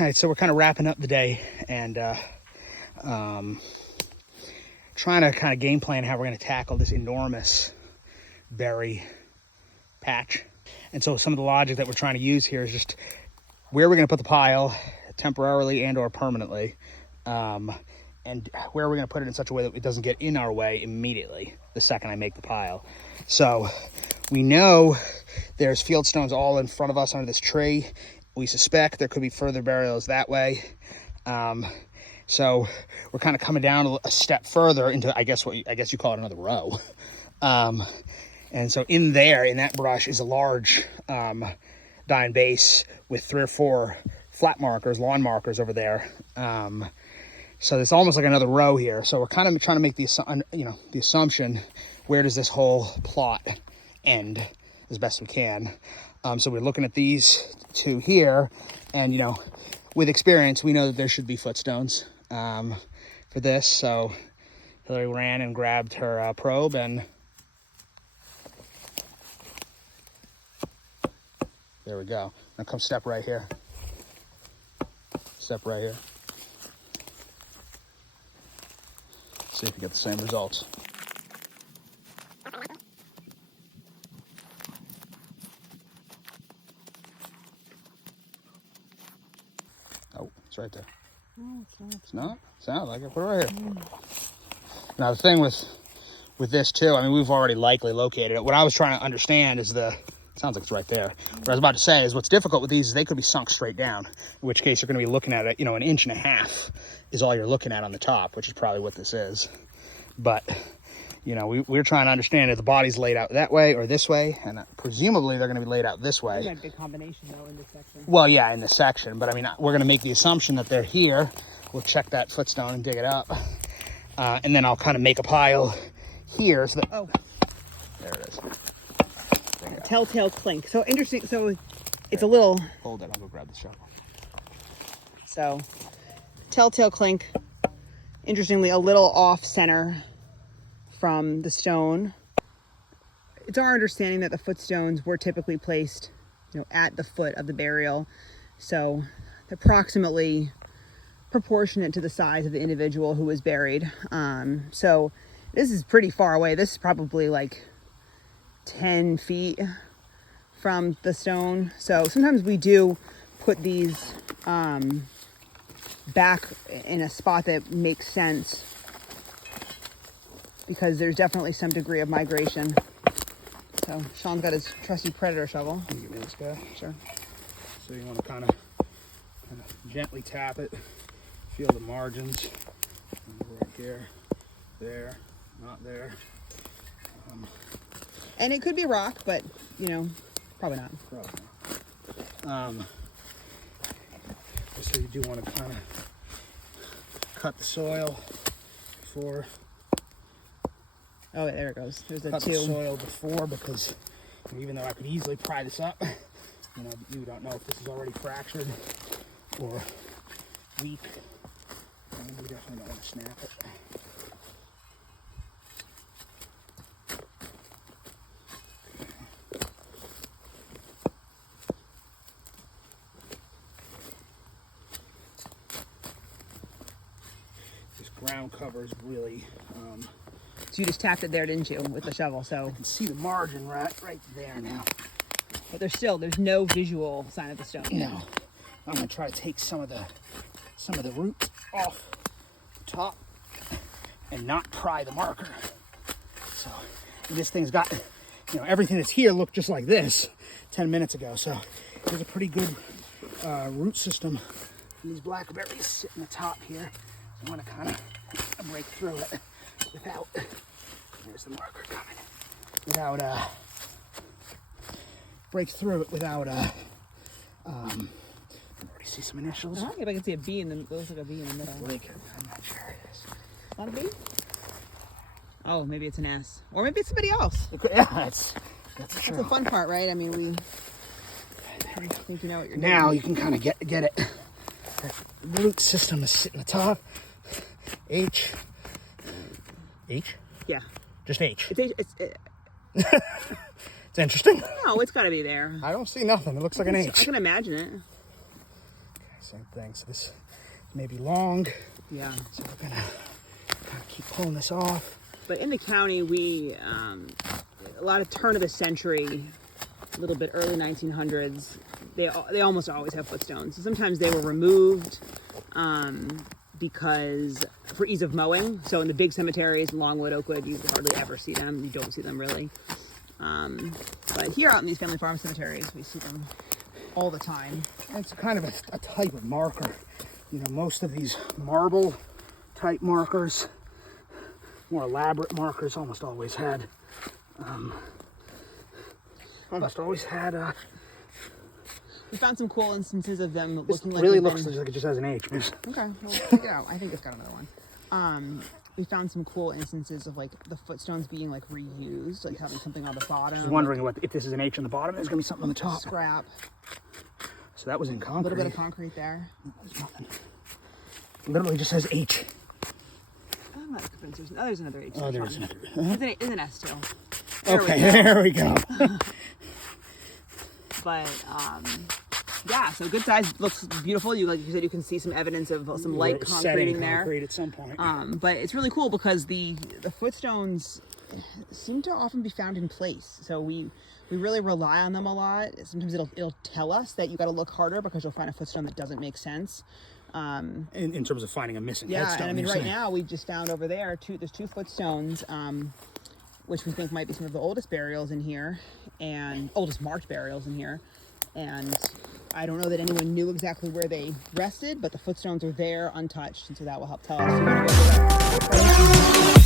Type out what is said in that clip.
right, so we're kind of wrapping up the day and trying to kind of game plan how we're going to tackle this enormous berry patch. And so some of the logic that we're trying to use here is just where we're going to put the pile temporarily and or permanently, and where we're going to put it in such a way that it doesn't get in our way immediately the second I make the pile. So we know there's fieldstones all in front of us under this tree. We suspect there could be further burials that way. So we're kind of coming down a step further into, I guess you call it another row. And so in there, in that brush, is a large dine base with 3 or 4 flat markers, lawn markers over there. So it's almost like another row here. So we're kind of trying to make the assumption, where does this whole plot end as best we can. So we're looking at these 2 here, and with experience, we know that there should be footstones for this. So Hillary ran and grabbed her probe, and there we go. Now come step right here. Step right here. See if you get the same results. Oh, it's right there. No, it's not. It's not? Sounds like it. Put it right here. Now the thing with this too, I mean, we've already likely located it. What I was trying to understand is sounds like it's right there. What I was about to say is what's difficult with these is they could be sunk straight down, in which case you're going to be looking at it, 1.5 inches is all you're looking at on the top, which is probably what this is. But, we're trying to understand if the body's laid out that way or this way, and presumably they're going to be laid out this way. There's a good combination, though, in this section. Well, yeah, in this section, but I mean, we're going to make the assumption that they're here. We'll check that footstone and dig it up, and then I'll kind of make a pile here so that, there it is. Telltale clink. So interesting. So it's a little. Hold it. I'll go grab the shovel. So telltale clink. Interestingly, a little off center from the stone. It's our understanding that the footstones were typically placed, at the foot of the burial. So approximately proportionate to the size of the individual who was buried. So this is pretty far away. This is probably like 10 feet from the stone. So sometimes we do put these back in a spot that makes sense, because there's definitely some degree of migration. So Sean's got his trusty predator shovel. Can you give me this guy? Sure. So you want to kind of gently tap it, feel the margins. Right here, there, not there. And it could be rock, but probably not. Probably not. So you do want to kind of cut the soil before. Oh, there it goes. There's a Cut 2. the soil before, because even though I could easily pry this up, you don't know if this is already fractured or weak. And we definitely don't want to snap it. Ground cover is really So you just tapped it there, didn't you, with the shovel? So you can see the margin right there now. But there's no visual sign of the stone. No. I'm gonna try to take some of the roots off the top and not pry the marker. So this thing's got, everything that's here looked just like this 10 minutes ago. So there's a pretty good root system. And these blackberries sit in the top here. I want to kind of break through it without, there's the marker coming, without, break through it without, I already see some initials. I don't think I can see a B in the, it looks like a B in the middle. Lincoln, I'm not sure it is. Not a B? Oh, maybe it's an S. Or maybe it's somebody else. Yeah, that's true. That's the fun part, right? I mean, we think you know what you're doing. Now you can kind of get it. The root system is sitting at the top. H? Yeah. Just H. It's interesting. No, it's got to be there. I don't see nothing. It looks like an H. I can imagine it. Same thing. So this may be long. Yeah. So we're gonna kind of keep pulling this off. But in the county, we a lot of turn of the century, a little bit early 1900s. They almost always have footstones. So sometimes they were removed because for ease of mowing. So in the big cemeteries, Longwood, Oakwood, you hardly ever see them. You don't see them really. But here out in these family farm cemeteries, we see them all the time. It's kind of a type of marker. You know, most of these marble type markers, more elaborate markers, almost always had We found some cool instances of them looking like really looks like it just has an H. Okay, well, check it out. I think it's got another one. We found some cool instances of like the footstones being like reused, like having something on the bottom. I was wondering if this is an H on the bottom, there's gonna be something on the top. Scrap. So that was in concrete. A little bit of concrete there. There's nothing. Literally just says H. I'm not convinced. Oh, there's another H. Oh, there's another. There's an S too. There we go. But yeah, so good size, looks beautiful. You, like you said, you can see some evidence of some light concreting there. Concrete at some point. But it's really cool because the footstones seem to often be found in place. So we really rely on them a lot. Sometimes it'll tell us that you got to look harder because you'll find a footstone that doesn't make sense. In terms of finding a missing yeah, headstone. And I mean, right now we just found over there there's two footstones, which we think might be some of the oldest burials in here, and oldest marked burials in here. And I don't know that anyone knew exactly where they rested, but the footstones are there untouched, and so that will help tell us. So we're gonna go